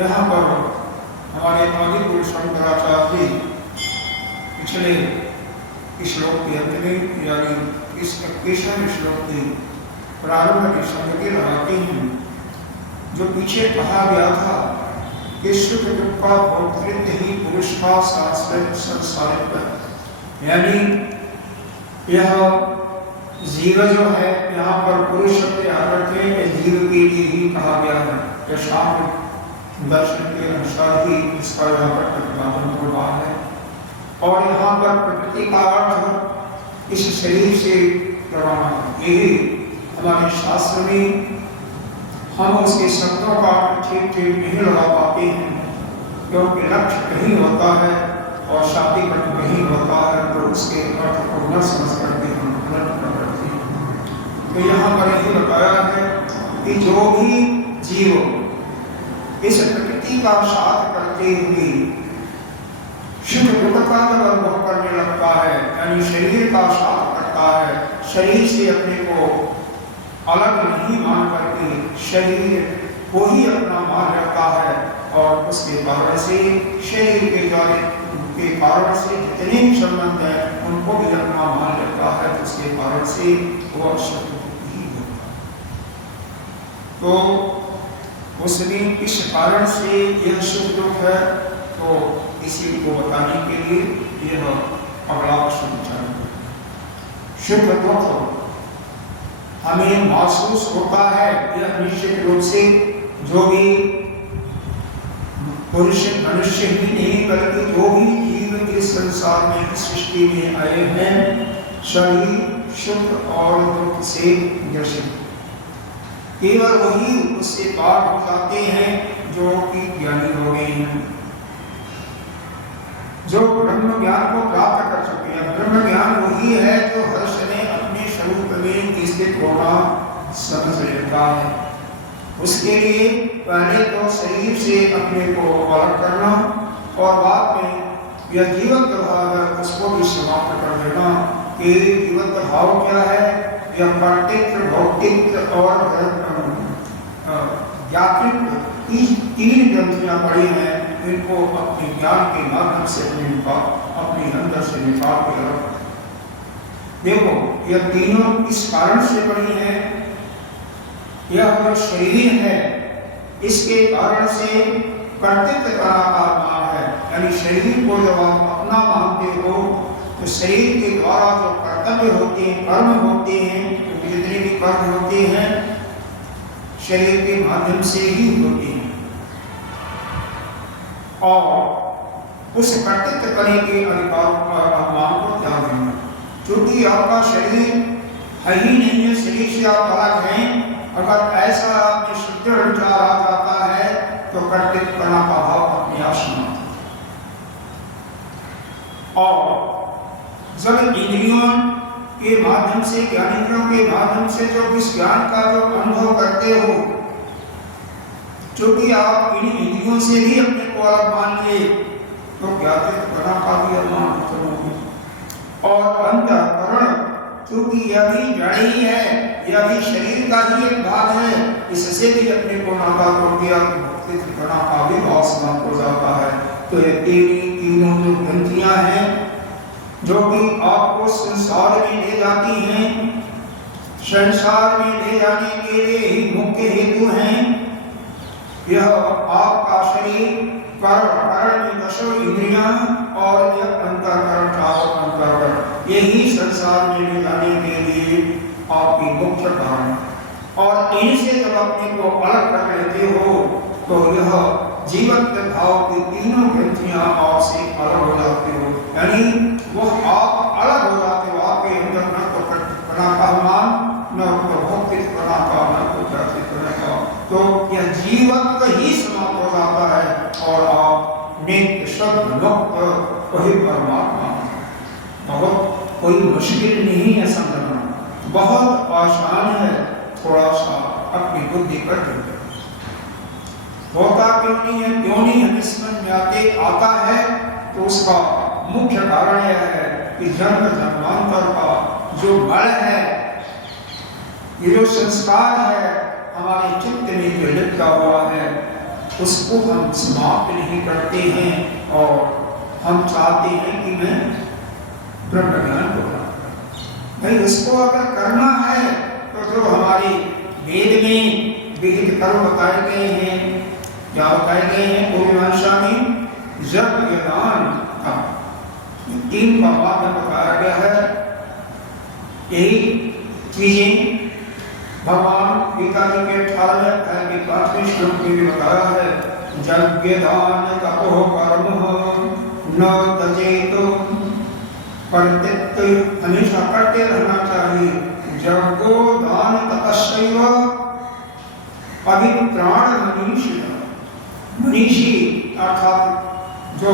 यहाँ पर हमारे आदि पुरुष शंकराचार्य पिछले श्लोक के अंत में यानी इस 21वें श्लोक के प्रारंभ की संगति लगाते हैं। जो पीछे कहा गया था कि सुख दुख का भोक्तृत्व ही पुरुष का संसारित्व, यानी यह जीव जो है यहाँ पर पुरुष शब्द याद रखें, जीव के लिए ही कहा गया है। यशांत दर्शन के अनुसार ही इसका यहाँ पर प्रतिपादन हो रहा है। और यहाँ पर प्रकृति का अर्थ इस शरीर से करवाना है। यही हमारे शास्त्र में हम उसके शब्दों का ठीक ठीक नहीं लगा पाते हैं, क्योंकि लक्ष्य कहीं होता है और शाब्दिक अर्थ कहीं होता है, तो उसके अर्थ को न समझ करके हम गलत कर करते हैं। तो यहाँ पर यही बताया है कि जो भी जीव इस प्रकृति का साथ करते हुए सुख दुख का जब अनुभव करने लगता है, यानी शरीर का साथ करता है, शरीर से अपने को अलग नहीं मान करके शरीर को ही अपना मान रखता है, और उसके कारण से शरीर के कारण से जितने भी संबंध हैं उनको भी अपना मान रखता है, तो उसके कारण से वो सुख ही होता है। तो उसमें इस कारण से यह सुख दुख है, तो इसी को बताने के लिए यह अगला प्रश्न है। सुख दुख हमें महसूस होता है, यह निश्चित रूप से जो भी पुरुष मनुष्य ही नहीं बल्कि जो भी जीव इस संसार में सृष्टि में आए हैं, सभी सुख और दुख से ग्रसित। केवल वही उससे पार हो जाते हैं जो कि ज्ञानी हो गए हैं, जो ब्रह्म ज्ञान को प्राप्त कर चुके हैं। ब्रह्म ज्ञान वही है जो हर समय अपने स्वरूप में स्थित होना समझ लेता है। उसके लिए पहले तो शरीर से अपने को अलग करना और बाद में यह जीवंत भाव है उसको भी समाप्त कर देना। कि जीवंत भाव क्या है? यह कर्तृत्व, भौतिक और ज्ञातृत्व तीन ग्रंथियां पड़ी हैं, इनको अपने ज्ञान के माध्यम से अपने अंदर से निकाल के रख। देखो यह तीनों इस कारण से पड़ी हैं, यह जो शरीर है इसके कारण से कर्तृत्व का नाम है, यानी शरीर को जब आप अपना मानते हो तो शरीर के द्वारा जो कर्तव्य होते हैं, कर्म होते हैं, जितने भी कर्म होते हैं शरीर के माध्यम से ही होते हैं, और उस कर्तृत्व करने के अधिकार अभिमान को त्याग देना। क्योंकि आपका शरीर है ही नहीं है, शरीर से आप अलग हैं। अगर ऐसा आपने सुदृढ़ विचार आ जाता है तो कर्तृत्व करना का भाव अपने आप समाप्त। और जब इंद्रियों के माध्यम से, ज्ञानेंद्रियों के माध्यम से जो इस ज्ञान का जो अनुभव करते हो, क्योंकि आप इन इंद्रियों से भी अपने को अलग मान लिए तो ज्ञातृत्व करना का भी अभिमान खत्म होगी। और अंतःकरण क्योंकि यह भी जड़ ही है, यह भी शरीर का ही एक भाग है, इससे भी अपने को नाता तोड़ दिया, कर्तृत्व का भी भाव समाप्त हो जाता है। तो ये तीनों जो ग्रंथियां हैं जो कि आपको संसार में ले जाती हैं, संसार में ले जाने के लिए ही मुख्य हेतु हैं। यह आपका शरीर, कर्ण में दशों इंद्रियां और यह अंतःकरण, चारों अंतःकरण, यही संसार में ले जाने के लिए आपकी मुख्य कारण। और इनसे जब अपने को अलग कर लेते हो तो यह जीवंत भाव की तीनों ग्रंथियां आपसे अलग हो जाते हो, यानी वो आप अलग हो जाते हो। आपके अंदर न तो कर्तृत्वपना का मान, न तो भौतिकपना का, न तो कर्तृत्वपना का, तो यह जीवत्व ही समाप्त हो जाता है और आप नित्य शुद्ध मुक्त वही परमात्मा। बहुत कोई मुश्किल नहीं है समझना, बहुत आसान है, थोड़ा सा अपनी बुद्धि पर जोड़ना। होता क्यों नहीं है, क्यों नहीं हमें समझ में आता है, तो उसका मुख्य कारण यह है कि जन्म जन्मांतर का जो बल है, ये जो संस्कार है हमारे चित्त में जो लिखा हुआ है, उसको हम समाप्त नहीं करते हैं और हम चाहते हैं कि मैं ब्रह्म ज्ञान को प्राप्त करूं। भाई उसको अगर करना है तो जो हमारे वेद में विहित कर्म बताए गए हैं, क्या बताए गए हैं पूर्वांशा में, यज्ञ दान का 3 प्रभाव में बताया गया है। यही चीजें भगवान गीता जी के 18वें अध्याय के 5वें श्लोक में भी बताया है, यज्ञ दान तपो कर्म न त्यजेत, कर्तृत्व हमेशा करते रहना चाहिए। यज्ञो दान तपस्यैव पवित्राण मनीषी, मनीषी अर्थात जो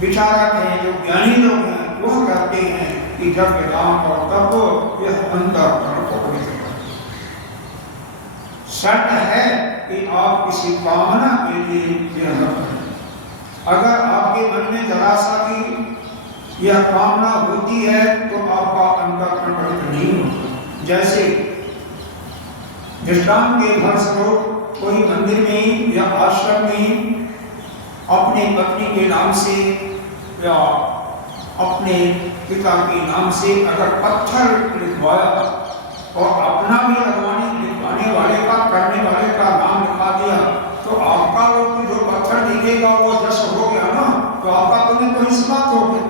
विचारक हैं, जो ज्ञानी लोग हैं, वह कहते हैं कि यज्ञ दान और तप यह अंतःकरण को पवित्र करता है। शर्त है कि आप किसी कामना के लिए यह न करें। अगर आपके मन में जरा सा भी यह कामना होती है तो आपका अंतःकरण पवित्र नहीं होता। जैसे दृष्टांत के फलस्वरूप कोई मंदिर में या आश्रम में अपने पत्नी के नाम से या अपने पिता के नाम से अगर पत्थर लिखवाया और अपना भी लिखवाने वाले का, करने वाले का नाम लिखा दिया, तो आपका वो जो पत्थर दिखेगा वो जस हो गया ना, तो आपका पुण्य तो समाप्त हो गया।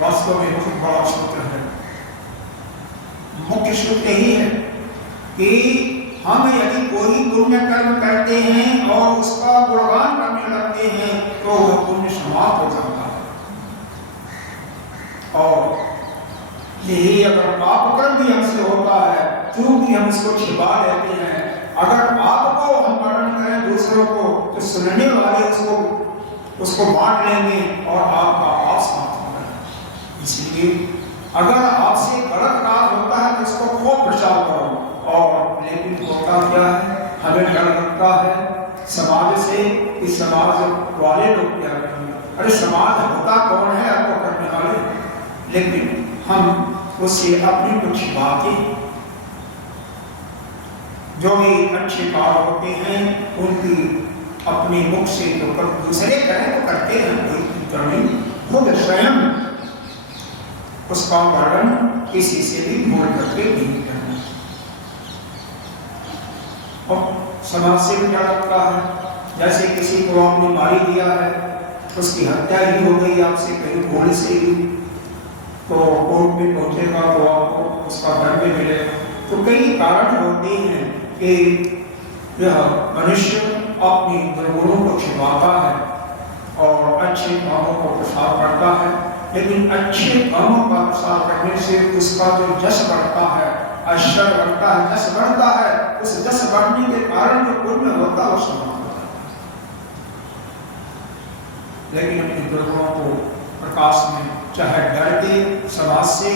वास्तव में बहुत बड़ा सूत्र है। मुख्य सूत्र यही है कि हम यदि कोई पुण्य कर्म करते हैं और उसका गुणगान करने लगते हैं तो वह पुण्य समाप्त हो जाता है। और यही अगर पाप कर्म भी हमसे होता है, क्योंकि हम इसको छिपा लेते हैं, अगर पाप को हम वर्णन करें दूसरों को तो सुनने वाले उसको बांट लेंगे और आपका पाप समाप्त होगा। इसलिए अगर आपसे गलत काम होता है तो इसको खूब प्रचार करो। और लेकिन होता क्या है, हमें डर लगता है समाज से कि समाज वाले लोग क्या करेंगे। अरे समाज होता कौन है आपको करने वाले, लेकिन हम उससे अपनी कुछ बातें, जो भी अच्छे काम होते हैं उनकी अपने मुख से तो कर, दूसरे करें तो करते हैं, खुद स्वयं उसका वर्णन किसी से भी भूल करके नहीं करना। और समाज से भी क्या लगता है, जैसे किसी को आपने मारी दिया है, उसकी हत्या ही हो गई आपसे कहीं भूल से ही, तो कोर्ट में पहुंचेगा तो आपको उसका दंड मिलेगा। तो कई कारण होते हैं कि यह मनुष्य अपनी दुर्गुणों को छिपाता है और अच्छे कामों को प्रसार करता है, लेकिन अच्छे कामों का प्रसार करने से उसका जो जश बढ़ता है, ऐश्वर्य बढ़ता है, जश बढ़ता है, उस जश बढ़ने के कारण जो पुण्य होता है वो समाप्त होता है। लेकिन अपने दुर्गुणों को प्रकाश में, चाहे डर के समाज से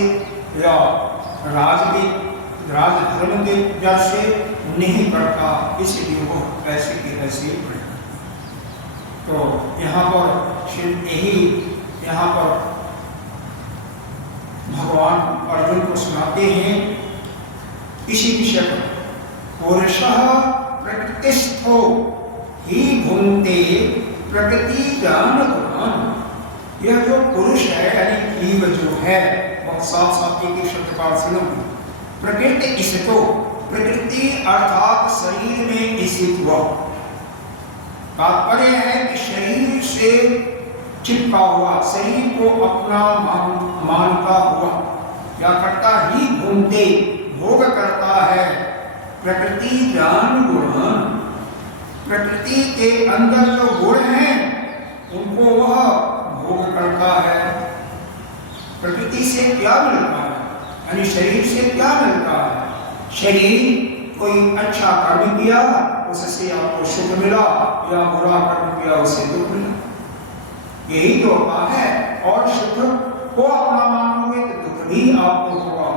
या राजधर्म के डर से नहीं करता, इसलिए वो ऐसे के ऐसे बढ़े। तो यहाँ पर भगवान अर्जुन को सुनाते हैं इसी विषय पर, पुरुषः प्रकृतिस्थो ही भुंक्ते प्रकृति ज्ञान गुणान्। यह जो पुरुष है यानी जीव जो है, बहुत साफ साथी के शब्द का सुनो, प्रकृति स्थितो, प्रकृति अर्थात शरीर में स्थित हुआ। तात्पर्य है कि शरीर से चिपका हुआ, शरीर को अपना मानता हुआ, क्या करता ही घूमते भोग करता है प्रकृति ज्ञान गुण। प्रकृति के अंदर जो गुण हैं उनको वह भोग करता है। प्रकृति से क्या मिलता है, यानी शरीर से क्या मिलता है? शरीर कोई अच्छा कर्म किया उससे आपको सुख मिला, या बुरा कर्म किया उससे दुख मिला, यही तो होता है। और सुख को अपना मानोगे तो दुख भी आपको होगा।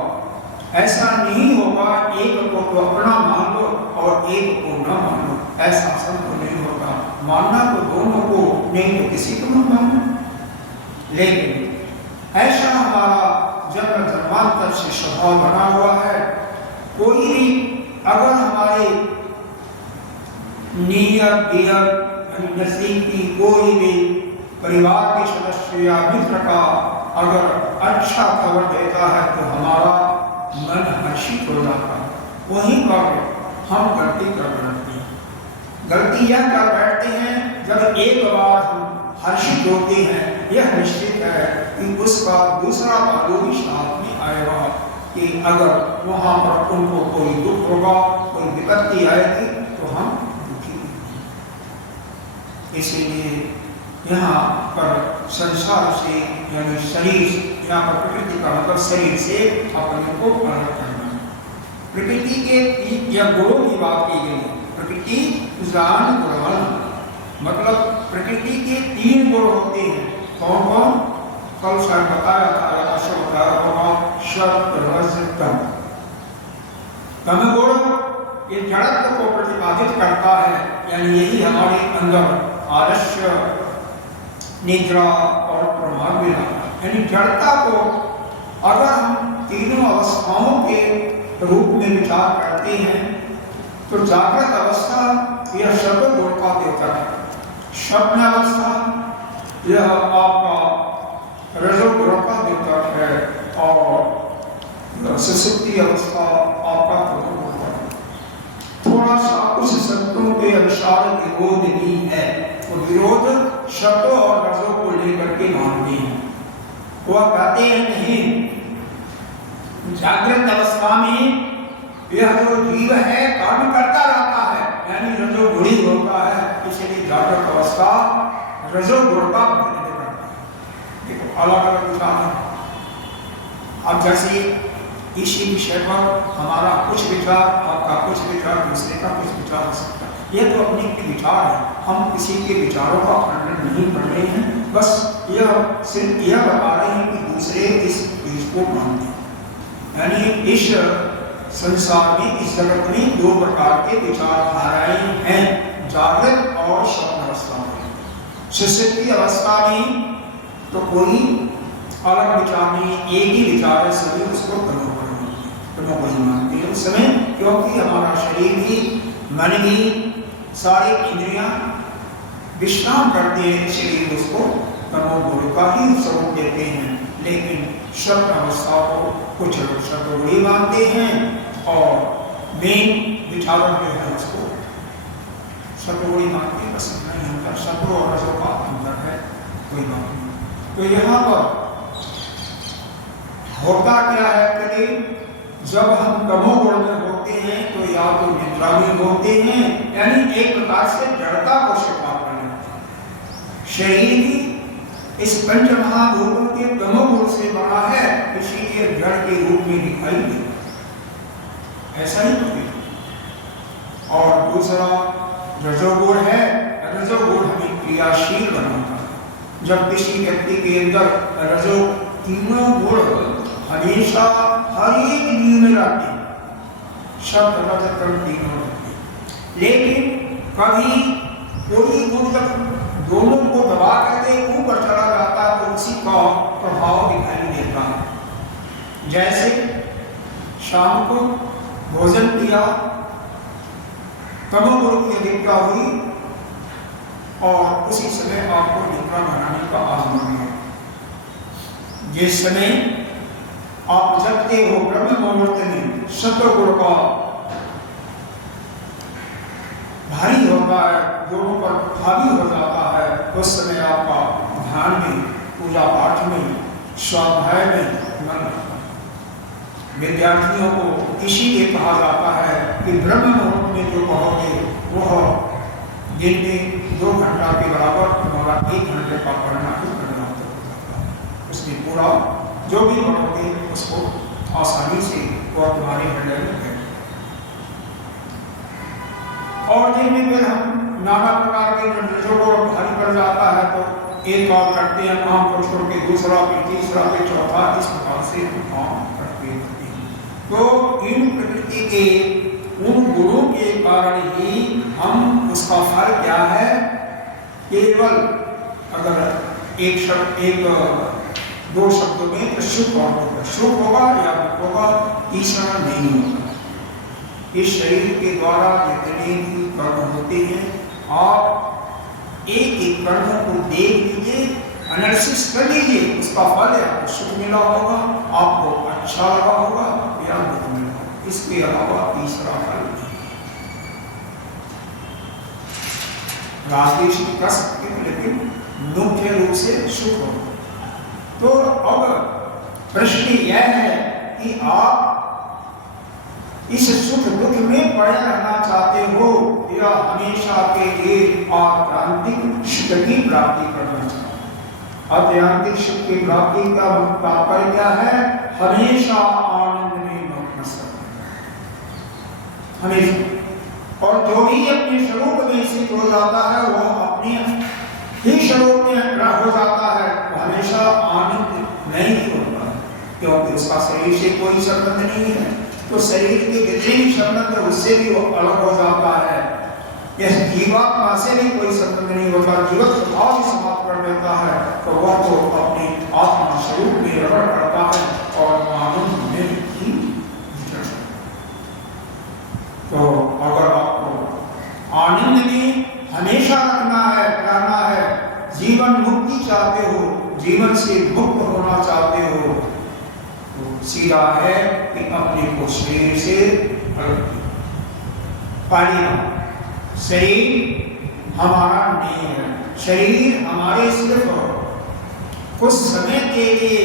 ऐसा नहीं होगा एक को तो अपना मान लो और एक को न मान लो, ऐसा संभव नहीं होगा। मानना तो दोनों को, नहीं तो किसी को मत मानना। लेकिन ऐसा हमारा जन्म जन्मांतर से स्वभाव बना हुआ है। कोई भी अगर हमारे नियत यानी नजदीकी कोई भी परिवार के सदस्य या मित्र का अगर अच्छा खबर देता है तो हमारा मन हर्षित हो जाता है। वहीं पर हम गलती कर बैठते हैं। गलती यह कर बैठते हैं जब एक बार हम हर्षित होते हैं, यह निश्चित है कि उसका दूसरा बालू भी साथ में आएगा कि अगर वहाँ पर उनको कोई दुख होगा, कोई विपत्ति आएगी तो हम दुखी होंगे। इसीलिए यहाँ पर संसार से यानी शरीर, यहाँ पर प्रकृति का मतलब शरीर से अपने को अलग करना। प्रकृति के या गुणों की बात की गई। प्रकृति जान गुणवान, मतलब प्रकृति के 3 गुण होते हैं। कौन कौन? कल शायद बताया था, अवश्य बताया होगा। सत्व रज तम। तम गुण ये जड़त्व को प्रतिपादित करता है, यानी यही हमारे अंदर आलस्य, निद्रा और प्रमाद में लाता है। यानी जड़ता को अगर हम तीनों अवस्थाओं के रूप में विचार करते हैं तो जागृत अवस्था यह सत्व गुण का देवता है। स्वप्न अवस्था यह आपका रजोगुण का देवता है और सुषुप्ति अवस्था आपका तमोगुण का है। थोड़ा सा उस सत्यों के अनुसार विरोध भी है। तो विरोध सत्व और रजों को लेकर के मानते हैं। वह कहते हैं नहीं, जागृत अवस्था में यह जो जीव है कर्म करता रहता है, यानी रजोगुणी होता है, इसलिए जागृत अवस्था रजोगुण का प्रतिनिधित्व करता है। देखो अलग अलग विचार है। अब जैसे इसी विषय पर हमारा कुछ विचार, आपका कुछ विचार, दूसरे का कुछ विचार हो सकता है। यह तो अपने के विचार है, हम किसी के विचारों का खंडन नहीं कर रहे हैं, बस यह सिर्फ यह बता रहे हैं कि दूसरे इस चीज को मानते हैं। यानी इस संसार में, इस जगत में 2 प्रकार के विचारधाराएं हैं, जागृत और स्वप्न अवस्था में। सुषुप्ति अवस्था में तो कोई अलग विचार नहीं, एक ही विचार है, सभी उसको तमोगुणी मानते हैं उस समय, क्योंकि हमारा शरीर भी, मन भी, सारी इंद्रियां विश्राम करते हैं, इसलिए उसको तमोगुण का ही स्वरूप देते हैं। लेकिन स्वप्न अवस्था को कुछ लोग सत्वगुणी मानते हैं और मेन विचारों जो है उसको सत्वगुणी मानते हैं। बस नहीं होता, सत्व और रजो का अंतर है, कोई बात नहीं। तो यहाँ पर होता क्या है कि जब हम तमोगुण में होते हैं तो या तो निद्रा में होते हैं, यानी एक प्रकार से जड़ता को स्वीकार करना। शरीर भी इस पंच महाभूतों के तमोगुण से बना है, इसीलिए जड़ के रूप में दिखाई दे, ऐसा ही तो। और दूसरा रजोगुण है। रजोगुण हमें क्रियाशील बनाता है। जब किसी व्यक्ति के अंदर रजो तीनों गुण हमेशा हर एक जीव में रहते हैं, शब्द रज कर्म तीनों रहते हैं, लेकिन कभी कोई गुण जब दोनों को दबा करके ऊपर चला जाता है तो उसी का प्रभाव दिखाई देता है। जैसे शाम को भोजन किया, तमोगुण की अधिकता हुई और उसी समय आपको निद्रा बनाने का आह्वान है। जिस समय आप जगते हो ब्रह्म मुहूर्त में, सत्वगुण का भारी होता है, दोनों पर हावी हो जाता है, उस समय आपका ध्यान में, पूजा पाठ में, स्वाध्याय में मन लगता है। विद्यार्थियों को इसीलिए कहा जाता है कि ब्रह्म मुहूर्त में जो पढ़ोगे वह दिन में 2 घंटा के बराबर तुम्हारा 1 घंटे का पढ़ना ही करना होता है। उसमें पूरा जो भी पढ़ोगे उसको आसानी से वह तुम्हारे हृदय में है। और दिन में फिर हम नाना प्रकार के निर्देशों को भारी पड़ जाता है तो एक काम करते हैं, काम को छोड़ के दूसरा, फिर तीसरा, फिर चौथा, इस प्रकार से हम काम करते रहते हैं। तो इन प्रकृति के उन गुणों के कारण ही हम, उसका फल क्या है, केवल अगर एक शब्द, एक 2 शब्दों में तो सुख और दुख, सुख होगा या दुख होगा, तीसरा नहीं होगा। इस शरीर के द्वारा जितने भी कर्म होते हैं आप एक एक कर्मों को देख लीजिए, एनालिसिस कर लीजिए, उसका फल है आपको सुख मिला होगा, आपको अच्छा लगा होगा या दुख मिला होगा। इसके अलावा तीसरा फल नहीं। राजनीति सुख कर सकते हैं लेकिन मुख्य रूप से सुख हो। तो अब प्रश्न यह है कि आप इस सुख दुख में पड़े रहना चाहते हो या हमेशा के लिए आध्यात्मिक सुख की प्राप्ति करना चाहते हो। आध्यात्मिक सुख की प्राप्ति का तात्पर्य क्या है? हमेशा आनंद में मग्न हमेशा। और जो भी अपने स्वरूप में स्थित हो जाता है वह अपने ही स्वरूप में हो जाता है, हमेशा आनंद नहीं होता है, क्योंकि उसका शरीर से कोई संबंध नहीं है। तो शरीर के जितने भी संबंध उससे भी वो अलग हो जाता है। यह जीवात्मा से भी कोई संबंध नहीं होता, जीवत्व भाव ही समाप्त कर देता है, तो वह तो अपने आत्मा स्वरूप में रगड़ करता है और आनंद में ही। तो अगर आपको आनंद में हमेशा रहना है, जीवन मुक्ति चाहते हो, जीवन से मुक्त होना चाहते हो, तो सीधा है कि अपने को शरीर से अलग। शरीर हमारा नहीं है, शरीर हमारे सिर्फ कुछ समय के लिए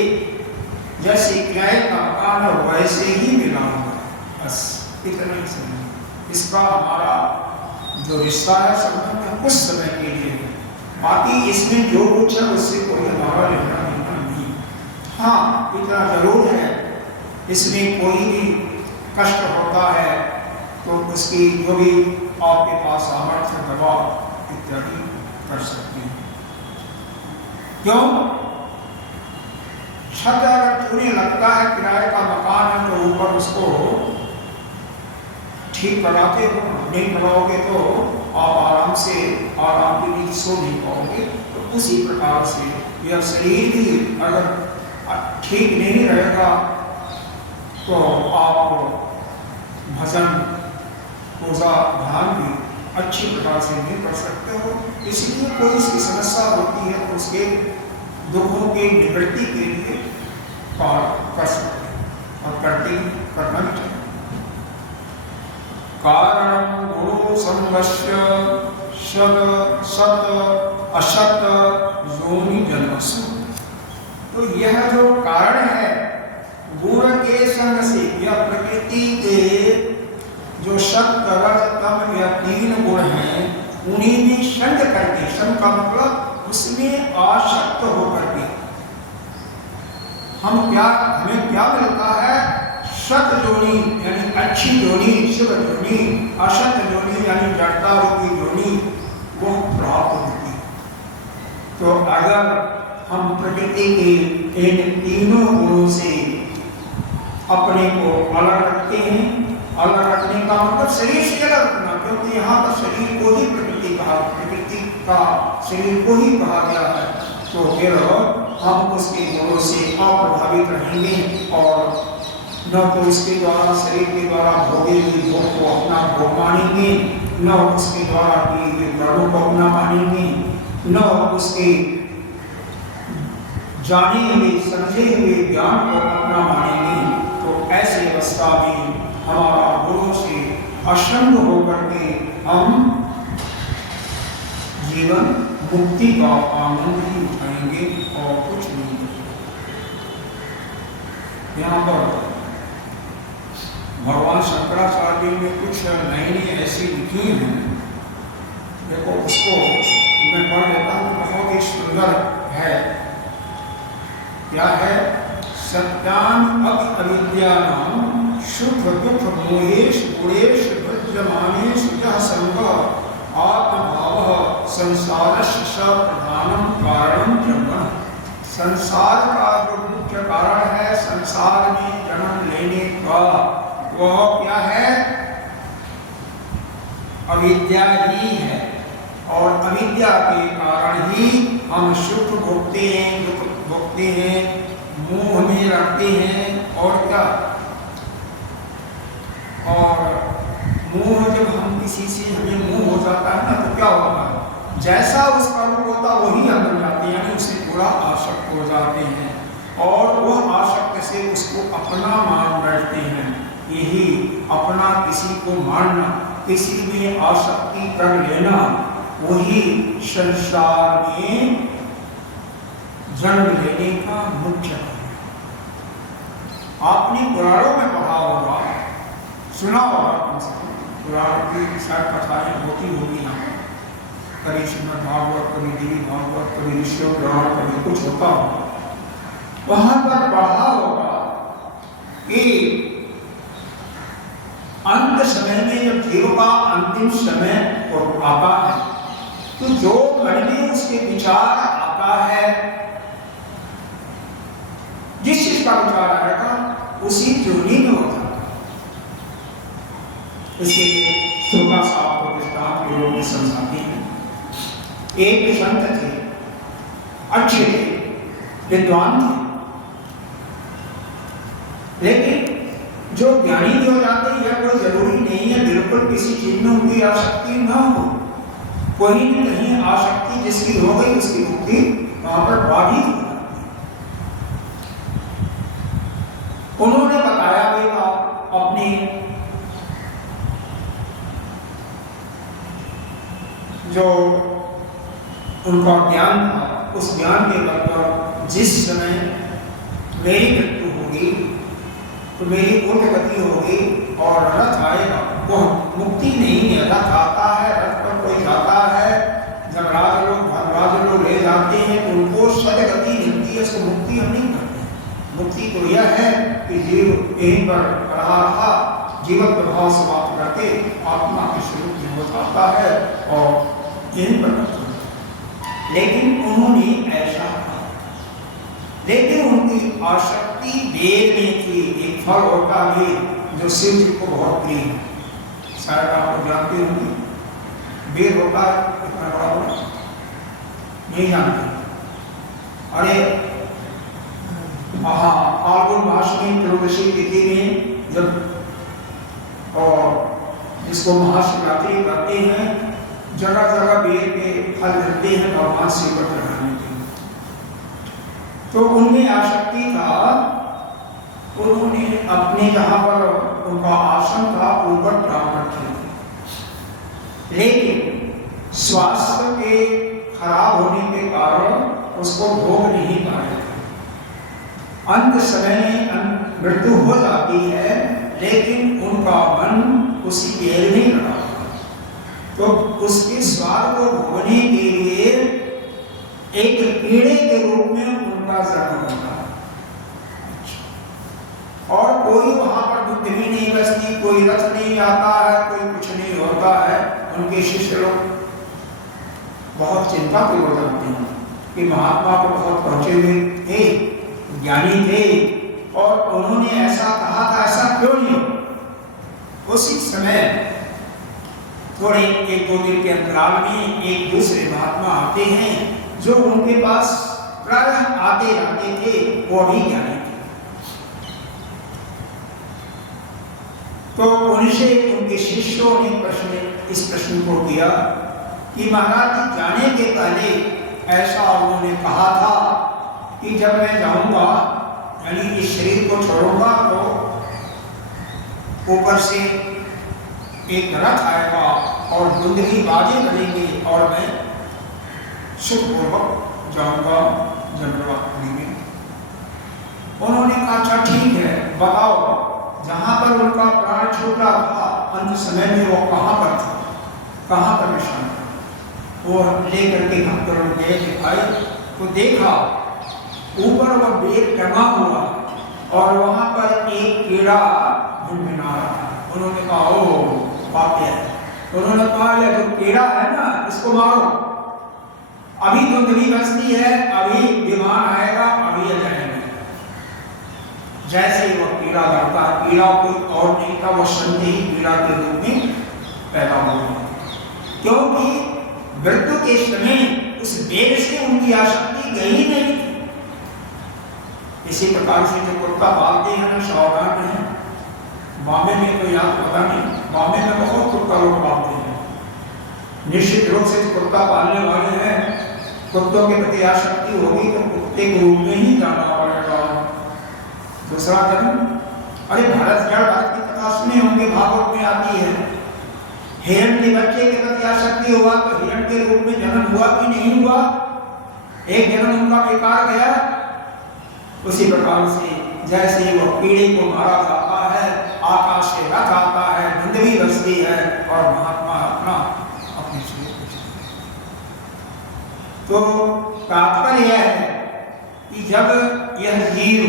जैसे किराए का मकान है वैसे ही मिला हुआ, बस इतना ही समय। इसका हमारा जो रिश्ता है संबंध में कुछ समय के लिए, बाकी इसमें जो कुछ है उससे कोई हमारा लेना देना नहीं। हाँ, इतना जरूर है, इसमें कोई भी कष्ट होता है तो उसकी जो भी आपके पास सामर्थ्य दवा इत्यादि कर सकते हैं। क्यों? छत अगर छूने लगता है, किराए का मकान है, तो ऊपर उसको ठीक कराते हो, नहीं कराओगे तो आप आराम के नीचे सो नहीं पाओगे। तो उसी प्रकार से यह शरीर भी अगर ठीक नहीं रहेगा तो आप भजन पूजा ध्यान भी अच्छी प्रकार से नहीं कर सकते हो। इसलिए कोई इसकी समस्या होती है तो उसके दुखों के निवृत्ति के लिए कार्य कर सकते हैं और करना भी चाहिए। कारण गुरु संगस्य सत असत योनि जन्मसु। तो यह जो कारण है गुण के संग से, यह प्रकृति के जो सत्व रज तम या तीन गुण हैं उन्हीं में संग करके, संग का मतलब उसमें आसक्त होकर के हमें क्या मिलता है? सत जोनी यानी अच्छी जोनी, शुभ जोनी, असत जोनी यानी जड़ता रूपी जोनी वो प्राप्त होती। तो अगर हम प्रकृति के इन तीनों गुणों से अपने को अलग रखते हैं, अलग रखने का मतलब शरीर से अलग रखना, क्योंकि यहाँ पर शरीर को ही प्रकृति का शरीर को ही कहा गया है, तो फिर हम उसके गुणों से अप्रभावित रहेंगे और न तो उसके द्वारा शरीर के द्वारा भोगे हुए भोग को अपना भोग मानेंगे, न उसके द्वारा किए हुए कर्मों को अपना मानेंगे, न उसके जाने हुए समझे हुए ज्ञान को अपना मानेंगे। तो ऐसी अवस्था में हमारा गुरु से असंग होकर के हम जीवन मुक्ति का आनंद ही उठाएंगे और कुछ नहीं। यहाँ पर भगवान शंकराचार्य ने कुछ लाइनें ऐसी लिखी हैं, देखो उसको मैं पढ़ लेता हूँ, बहुत ही सुंदर है। क्या है? सत्यान अविद्यानां सुख दुख मोहेश गुणेश विद्यमानेश यः संगः आत्मभावः संसारस्य प्रधानम कारणम ब्रह्म। संसार का जो मुख्य कारण है, संसार में जन्म लेने का, वह क्या है? अविद्या ही है। और अविद्या के कारण ही हम सुख भोगते हैं, दुख भोगते हैं, मोह में रहते हैं। और क्या? और मोह, जब हम किसी से हमें मोह हो जाता है ना, तो क्या होगा? जैसा उसका रूप होता वही हम बन जाते हैं, यानी उसे पूरा आसक्त हो जाते हैं और वो आसक्त से उसको अपना मान बैठते हैं। यही अपना किसी को मानना, किसी में आसक्ति कर लेना, वही संसार में जन्म लेने का मुख्य है। आपने पुराणों में पढ़ा होगा, सुना होगा, पुराण की शायद कथाएं होती होगी ना, कभी श्रीमद् भागवत, कभी देवी भागवत, कभी ऋषि पुराण, कभी कुछ होता होगा, वहां पर पढ़ा होगा कि अंत समय में जब जीव का अंतिम समय आता है तो जो मन में उसके विचार आता है, जिस चीज का विचार आएगा उसी जोनी में होता है। इसके छोटा सा आपको दृष्टांत के रूप में समझाते हैं। एक संत थे, अच्छे थे, विद्वान थे, लेकिन जो ज्ञानी हो जाते हैं यह कोई जरूरी नहीं है बिल्कुल किसी चीज में उनकी आसक्ति न हो। कोई भी नहीं आसक्ति जिसकी हो गई उसकी मुक्ति वहां पर बाधित हो जाती है। उन्होंने बताया भी था अपने जो उनका ज्ञान था, उस ज्ञान के बल पर जिस समय मेरी मृत्यु होगी तो मेरी उल्ट गति होगी और रथ आएगा, वो मुक्ति नहीं है। रथ आता है, रथ पर कोई जाता है, जब धर्मराज लोग ले जाते हैं तो उनको सदगति मिलती है, उसको मुक्ति हम नहीं करते। मुक्ति तो यह है कि जीव यहीं पर रहा जीवन प्रभाव समाप्त करके आत्मा के स्वरूप में हो जाता है और यहीं पर। लेकिन उन्होंने ऐसा कहा, लेकिन उनकी आसक्ति वेद में थी। एक फल होता है जो शिव जी को बहुत प्रिय है, शायद आप लोग जानते होंगे। वेद होता है इतना बड़ा, नहीं जानते? अरे फाल्गुन मास में त्रयोदशी तिथि में जब और जिसको महाशिवरात्रि करते हैं, जगह जगह वेद के फल मिलते हैं भगवान शिव को चढ़ाने के लिए। तो उनमें आसक्ति था, उन्होंने अपने जहां पर उनका आसन था ऊपर प्राण रखे, लेकिन स्वास्थ्य के खराब होने के कारण उसको भोग नहीं पाए। अंत समय में मृत्यु हो जाती है, लेकिन उनका मन उसी पेड़ में लगा, तो उसके स्वाद को भोगने के लिए एक कीड़े के रूप में उनका जन्म होता है। और कोई वहां पर बुद्धि भी नहीं बचती, कोई रथ नहीं आता है, कोई कुछ नहीं होता है। उनके शिष्य लोग बहुत चिंता के हो जाते हैं कि महात्मा को बहुत पहुंचे हुए थे, ज्ञानी थे, और उन्होंने ऐसा कहा था, ऐसा क्यों नहीं? उसी समय थोड़े एक दो दिन के अंतराल में एक दूसरे महात्मा आते हैं जो उनके पास प्रायः आते रहते थे, वो भी ज्ञानी थे। तो उनसे उनके शिष्यों ने इस प्रश्न को किया कि महाराज जाने के पहले ऐसा उन्होंने कहा था कि जब मैं जाऊंगा, यानी इस शरीर को छोड़ूंगा, तो ऊपर से एक रथ आएगा और धुंधली बाजें बजेंगे और मैं सुखपूर्वक जाऊंगा जन्मवापनी में। उन्होंने कहा अच्छा ठीक है, बताओ जहां पर उनका प्राण छूटा था अंत समय में वो कहां पर था, कहां पर निशान था? वो लेकर के डॉक्टरों गए, दिखाए तो देखा ऊपर वह बेग टंगा हुआ और वहां पर एक कीड़ा भिनभिना रहा था। उन्होंने कहा ओ वाक्य है। उन्होंने कहा यह जो कीड़ा है ना, इसको मारो, अभी धुंधली बचती है, अभी विमान आएगा, अभी आ जाएंगे। जैसे ही वह कीड़ा बढ़ता है, कीड़ा कोई और नहीं था, वह संदेही कीड़ा के रूप में पैदा हुआ, क्योंकि मृत्यु के समय उस वेग से उनकी आसक्ति गई नहीं थी। इसी प्रकार से जो कुत्ता पालते हैं ना, सावधान रहें। बॉम्बे में तो याद पता नहीं, बॉम्बे में बहुत कुत्ता लोग पालते हैं, निश्चित रूप से कुत्ता पालने वाले हैं, कुत्तों के प्रति आसक्ति होगी तो कुत्ते के रूप में ही जाना पड़ेगा। दूसरा जन्म, अरे भारत की कथा सुने होंगे, भागवत में आती है, हिरण के बच्चे के प्रति आसक्ति हुआ तो हिरण के रूप में जन्म हुआ कि नहीं हुआ? एक जन्म उनका बेकार गया। उसी प्रकार से जैसे वो कीड़े को मारा जाता है, आकाश से रथ आता है, नंदवी बसती है और महात्मा अपना अपने शरीर को छोड़ते हैं। तो तात्पर्य यह है कि जब यह जीव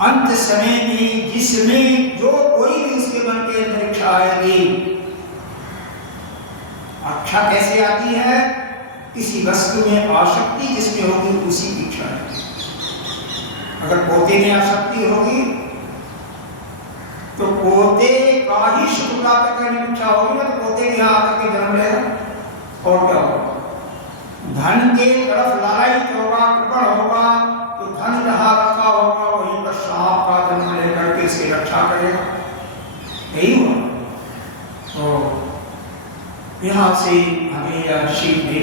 अंत समय में जिसमें जो कोई भी उसके मन के अंदर इच्छा आएगी, इच्छा कैसे आती है? किसी वस्तु में आसक्ति जिसमें होगी उसी की इच्छा है। अगर पोते में आसक्ति होगी तो पोते का ही सुख प्राप्त करने की इच्छा होगी ना, तो पोते के यहाँ आकर के जन्म लेगा और क्या होगा? धन के तरफ लालच होगा, कृपण होगा, तो धन जहाँ रखा होगा वहीं पर सांप का जन्म लेकर के इसकी रक्षा करेगा। यही हुआ। तो यहाँ से हमें यह सीख